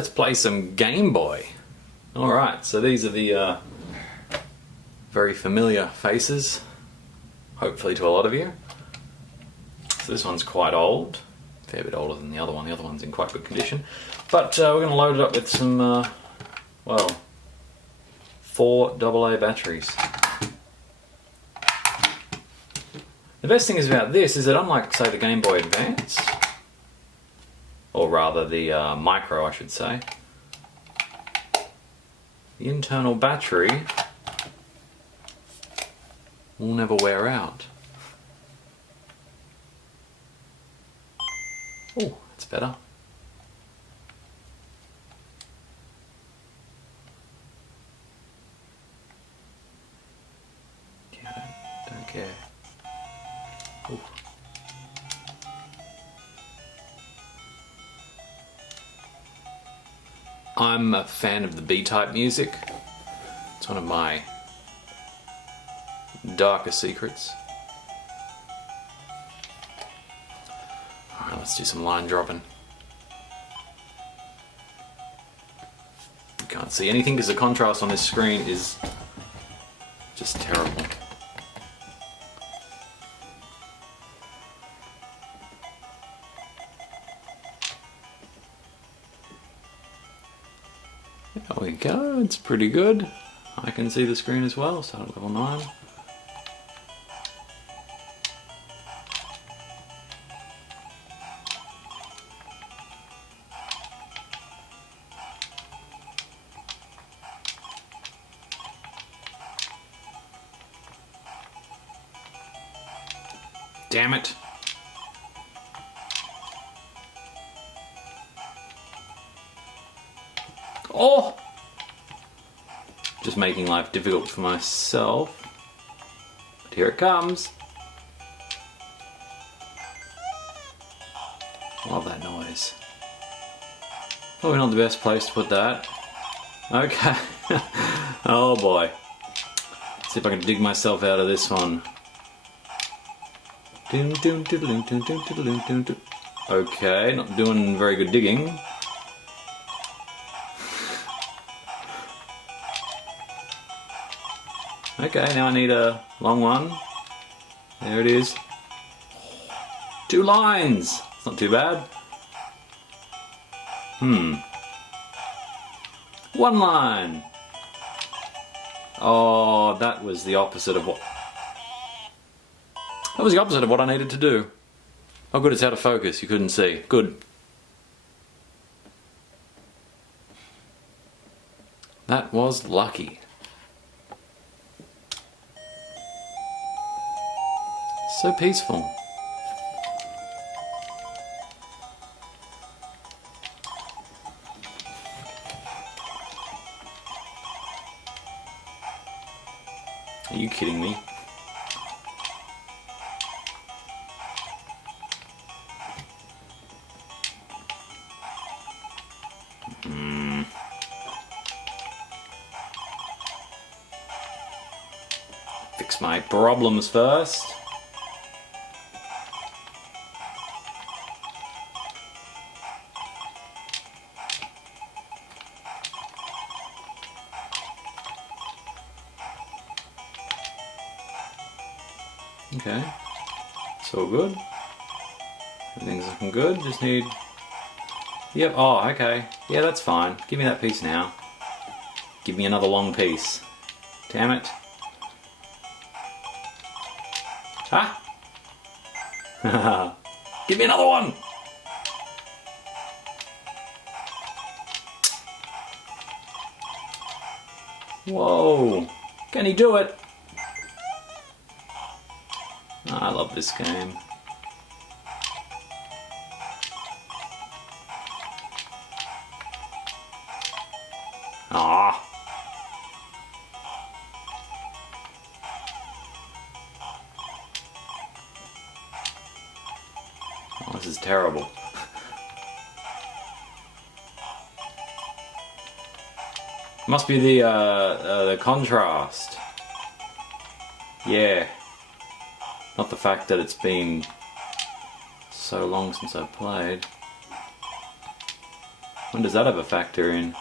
Let's play some Game Boy. Alright, so these are the very familiar faces, hopefully to a lot of you. So this one's quite old, a fair bit older than the other one. The other one's in quite good condition. But we're going to load it up with some, well, 4 AA batteries. The best thing is about this is that unlike, say, the Game Boy Advance, or rather the Micro, I should say, the internal battery will never wear out. Oh, that's better. Yeah, don't care. Ooh. I'm a fan of the B-type music. It's one of my darker secrets. Alright, let's do some line dropping. You can't see anything because the contrast on this screen is just terrible. There we go, it's pretty good. I can see the screen as well, start at level 9. Damn it. Oh! Just making life difficult for myself. But here it comes. Love that noise. Probably not the best place to put that. Okay. Oh boy. Let's see if I can dig myself out of this one. Okay, not doing very good digging. Okay, now I need a long one. There it is. 2 lines! It's not too bad. 1 line! Oh, that was the opposite of what... That was the opposite of what I needed to do. Oh good, it's out of focus, you couldn't see. Good. That was lucky. So peaceful. Are you kidding me? Fix my problems first. Okay, it's all good. Everything's looking good, just need... Yep, oh, okay. Yeah, that's fine. Give me that piece now. Give me another long piece. Damn it. Ah! Give me another one! Whoa! Can he do it? I love this game. Ah. Oh, this is terrible. Must be the contrast. Yeah. Not the fact that it's been so long since I've played. When does that ever factor in?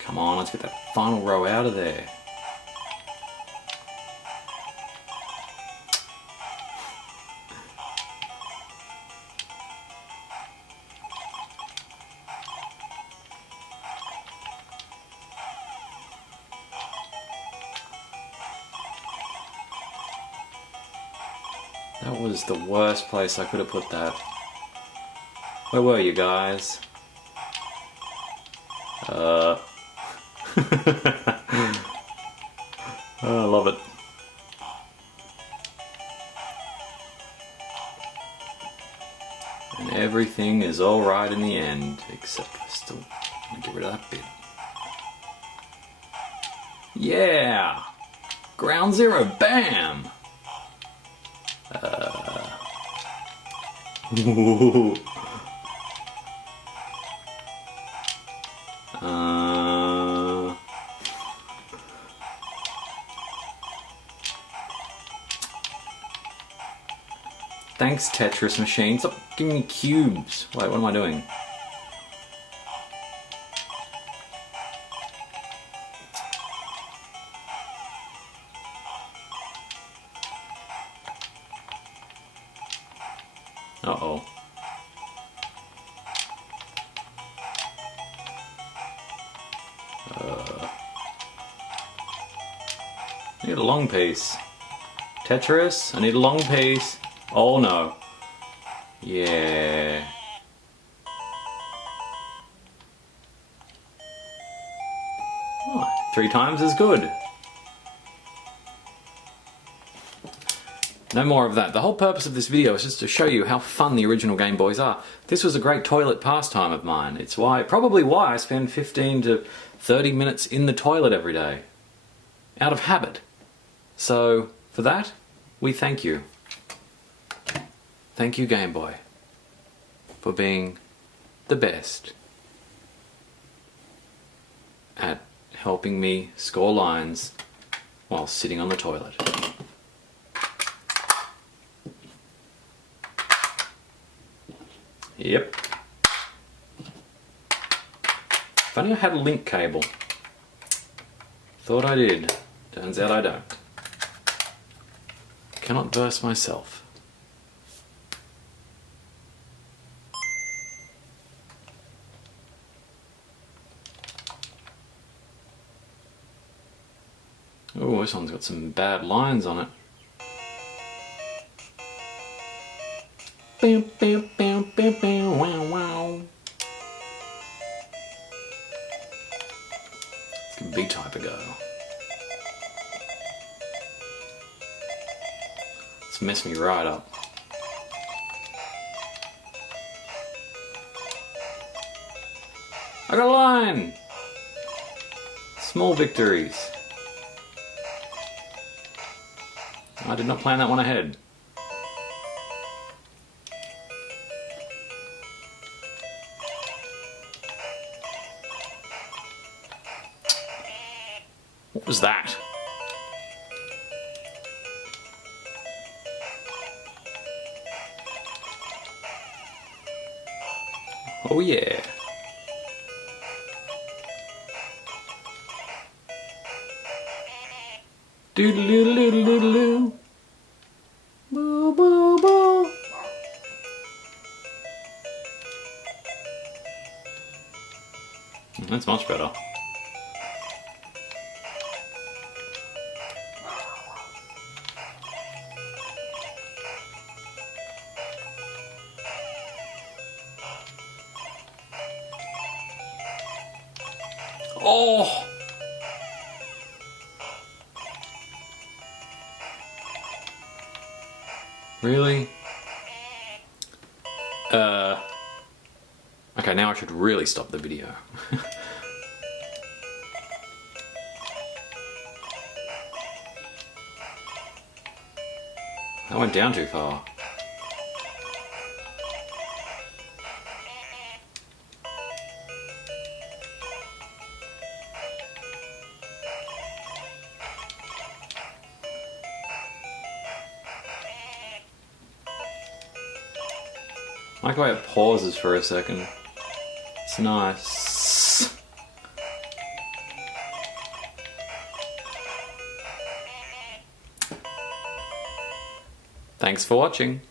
Come on, let's get that final row out of there. That was the worst place I could have put that. Where were you guys? Oh, I love it. And everything is alright in the end, except for still get rid of that bit. Yeah! Ground zero, bam! Thanks, Tetris machine. Stop giving me cubes. Wait, what am I doing? Uh-oh. I need a long piece. Tetris, I need a long piece. Oh no. Yeah. Oh, 3 times as good. No more of that. The whole purpose of this video is just to show you how fun the original Game Boys are. This was a great toilet pastime of mine. It's probably why I spend 15 to 30 minutes in the toilet every day. Out of habit. So, for that, we thank you. Thank you, Game Boy, for being the best at helping me score lines while sitting on the toilet. Yep. Funny I had a link cable. Thought I did. Turns out I don't. Cannot verse myself. Oh, this one's got some bad lines on it. Bam, bam, bam, bam, bam, wow, wow. Let's give B-type a go. It's messed me right up. I got a line! Small victories. I did not plan that one ahead. What was that? Oh yeah. Doodle-doodle-doodle-doodle-doo. Boo boo boo. That's much better. Oh! Really? Okay, now I should really stop the video. That went down too far. I like the way it pauses for a second. It's nice. Thanks for watching.